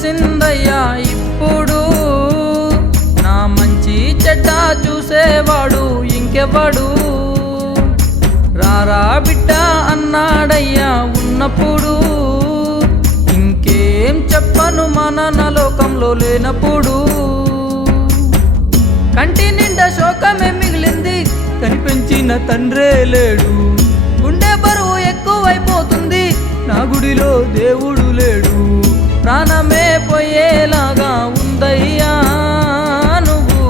తెలిసిందయ్యా ఇప్పుడు నా మంచి చెడ్డ చూసేవాడు ఇంకెవడు రారా బిడ్డ అన్నాడయ్యా ఉన్నప్పుడు ఇంకేం చెప్పను మన లోకంలో లేనప్పుడు కంటి నిండా శోకమే మిగిలింది కనిపించిన తండ్రే లేడు గుండె బరువు ఎక్కువైపోతుంది నా గుడిలో దేవుడు లేడు ప్రాణమే పోయేలాగా ఉందయ్యా నువ్వు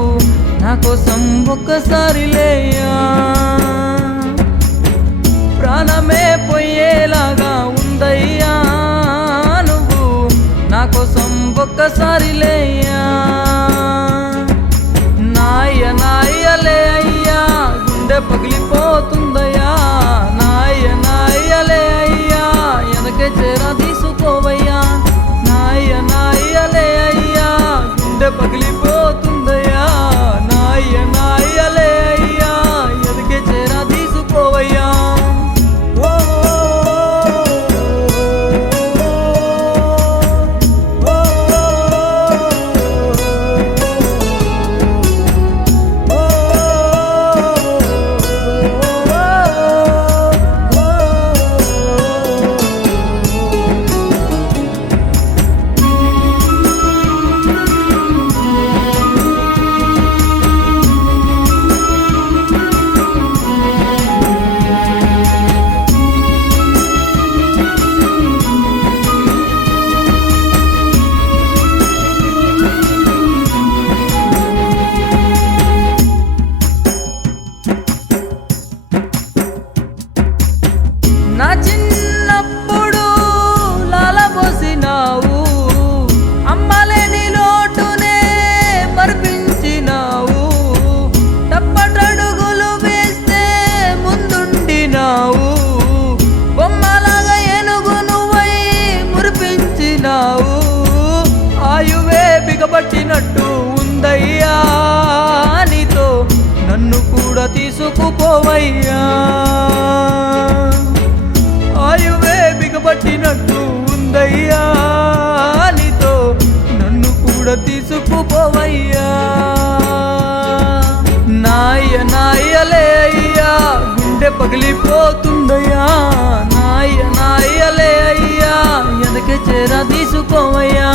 నా కోసం ఒక్కసారి లేయా ప్రాణమే పోయేలాగా ఉందయ్యా నువ్వు నా కోసం ఒక్కసారి లేయా నాయలే అయ్యా గుండె పగిలిపోతుందయ్యా నాయలే అయ్యా ఎనకే చేరా తీసుకోవయ్యా నాయలే అయ్యా గుండె పగిలిపోతుందయ్యా నాయలే అయ్యా ఎనకే చేరా తీసుకోవయ్యా నా చిన్నప్పుడు లాలబోసినావు అమ్మలేని లోటునే మరిపించినావు తప్పటడుగులు వేస్తే ముందుండినావు బొమ్మలాగా ఏనుగు నువ్వై మురిపించినావు ఆయువే బిగబట్టినట్టు ఉందయ్యా నీతో నన్ను కూడా తీసుకుపోవయ్యా ఆయువే బిగబట్టినట్టు ఉందయ్యా నీతో నన్ను కూడా తీసుకుపోవయ్యా నాయలే అయ్యా గుండె పగిలిపోతుందయ్యా నాయలే అయ్యా ఎనకే చేరా తీసుకోవయ్యా